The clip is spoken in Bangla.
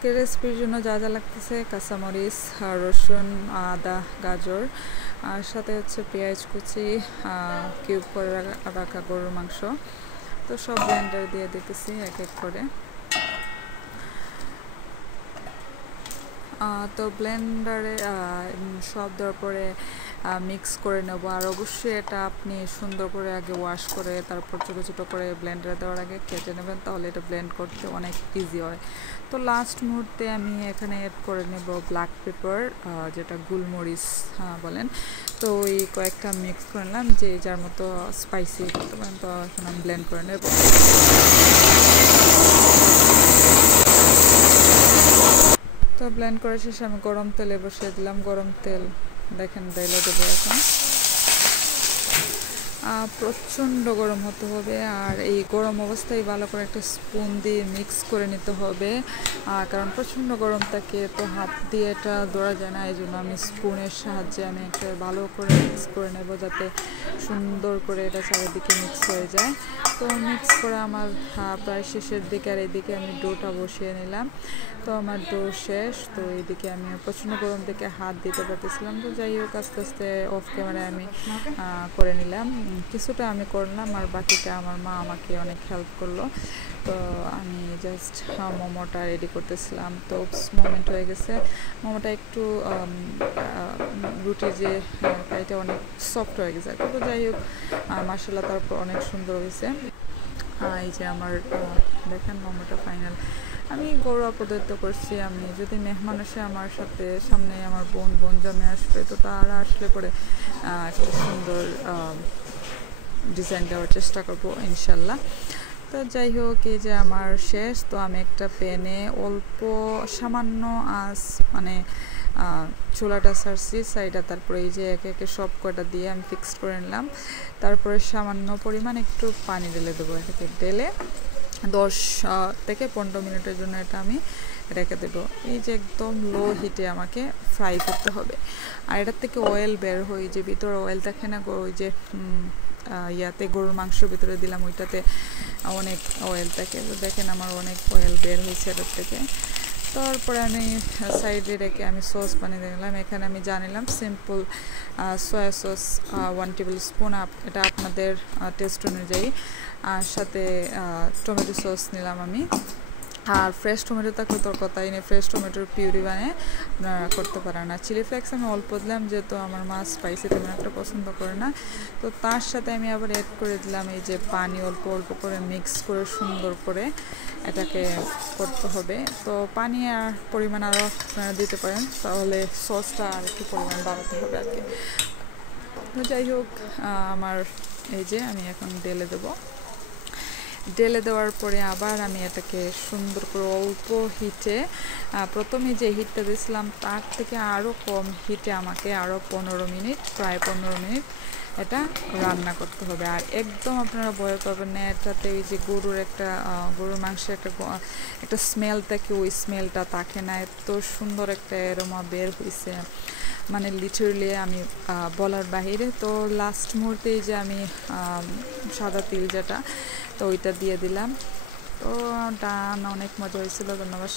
আজকের রেসিপির জন্য যা যা লাগতেছে কাঁচামরিচ, রসুন, আদা, গাজর, আর সাথে হচ্ছে পেঁয়াজ কুচি, কিউব করে রাখা গরুর মাংস। তো সব ব্লেন্ডার দিয়ে দিতেছি এক এক করে। তো ব্লেন্ডারে সব দেওয়ার পরে মিক্স করে নেব। আর অবশ্যই এটা আপনি সুন্দর করে আগে ওয়াশ করে তারপর ছোটো ছোটো করে ব্লেন্ডারে দেওয়ার আগে কেটে নেবেন, তাহলে এটা ব্লেন্ড করতে অনেক ইজি হয়। তো লাস্ট মুহূর্তে আমি এখানে অ্যাড করে নেব ব্ল্যাক পেপার, যেটা গোলমরিচ বলেন। তো ওই কয়েকটা মিক্স করে নিলাম, যে যার মতো স্পাইসি করতে পারেন। তো এখন আমি ব্লেন্ড করে নেব। তো ব্লেন্ড করে শেষে আমি গরম তেলে বসিয়ে দিলাম। গরম তেল দেখেন ঢেলে দেবো এখন। প্রচণ্ড গরম হতে হবে, আর এই গরম অবস্থায় ভালো করে একটা স্পুন দিয়ে মিক্স করে নিতে হবে, কারণ প্রচণ্ড গরম থাকে, তো হাত দিয়ে এটা ধরা যায় না। এই জন্য আমি স্পুনের সাহায্যে আমি একটা ভালো করে মিক্স করে নেব, যাতে সুন্দর করে এটা চারিদিকে মিক্স হয়ে যায়। তো মিক্স করে আমার প্রায় শেষের দিকে, আর এইদিকে আমি ডোটা বসিয়ে নিলাম। তো আমার ডো শেষ। তো এইদিকে আমি প্রচণ্ড গরম থেকে হাত দিতে পারতেছিলাম। তো যাই হোক, আস্তে আস্তে অফ ক্যামেরায় আমি করে নিলাম। কিছুটা আমি করলাম, আর বাকিটা আমার মা আমাকে অনেক হেল্প করলো। তো আমি জাস্ট মোমোটা রেডি করতেছিলাম। তো মোমেন্ট হয়ে গেছে। মোমোটা একটু রুটি যে এটা অনেক সফট হয়ে গেছে। তো যাই হোক, মাশাআল্লাহ তারপর অনেক সুন্দর হয়েছে। এই যে আমার দেখেন মোমোটা ফাইনাল। আমি ঘরোয়া পদ্ধতিতে করছি। আমি যদি মেহমান আসে আমার সাথে, সামনে আমার বোন জমে আসবে, তো তারা আসলে পরে একটা সুন্দর ডিজাইন দেওয়ার চেষ্টা করব ইনশাল্লাহ। তো যাই হোক, এই যে আমার শেষ। তো আমি একটা প্যানে অল্প সামান্য মানে চুলাটা সারছি সাইডা, তারপরে এই যে একে একে সব কটা দিয়ে আমি ফিক্সড করে নিলাম। তারপরে সামান্য পরিমাণ একটু পানি ঢেলে দেবো। এটাকে ঢেলে 10 থেকে 15 মিনিটের জন্য এটা আমি রেখে দেবো। এই যে একদম লো হিটে আমাকে ফ্রাই করতে হবে। আর এটার থেকে অয়েল বের হয়, যে ভিতরে অয়েল থাকে না, ওই যে ইয়াতে গরুর মাংসের ভিতরে দিলাম, ওইটাতে অনেক অয়েল থাকে। তো দেখেন আমার অনেক অয়েল বের হয়েছে এটার থেকে। তারপরে আমি সাইডে রেখে আমি সস বানিয়ে দিলাম। এখানে আমি জানিলাম simple soy sauce 1 tablespoon, এটা আপনাদের টেস্ট অনুযায়ী। আর সাথে টমেটো সস নিলাম আমি। আর ফ্রেশ টমেটো থাকলে তোর কথাই নেই, ফ্রেশ টমেটোর পিউরি বানিয়ে আপনারা করতে পারেন। আর চিলি ফ্লেক্স আমি অল্প দিলাম, যেহেতু আমার মা স্পাইসি তেমন একটা পছন্দ করে না। তো তার সাথে আমি আবার অ্যাড করে দিলাম এই যে পানি, অল্প অল্প করে মিক্স করে সুন্দর করে এটাকে করতে হবে। তো পানি আর পরিমাণ আরও আপনারা দিতে পারেন, তাহলে সসটা আর একটু পরিমাণ বাড়াতে হবে আর কি। তো যাই হোক, আমার এই যে আমি এখন ঢেলে দেওয়ার পরে আবার আমি এটাকে সুন্দর করে অল্প হিটে, প্রথমে যে হিটটা দিয়েছিলাম তার থেকে আরও কম হিটে আমাকে আরও 15 মিনিট, প্রায় 15 মিনিট এটা রান্না করতে হবে। আর একদম আপনারা ভয় পাবেন না, এটাতে ওই যে গরুর মাংসের একটা স্মেল থাকে, ওই স্মেলটা থাকে না। এত সুন্দর একটা অ্যারোমা বের হয়েছে, মানে লিটারেলি আমি বলার বাহিরে। তো লাস্ট মুহূর্তেই যে আমি সাদা তিল যেটা, তো ওইটা দিয়ে দিলাম। তো ডান, অনেক মজা হয়েছিল। ধন্যবাদ।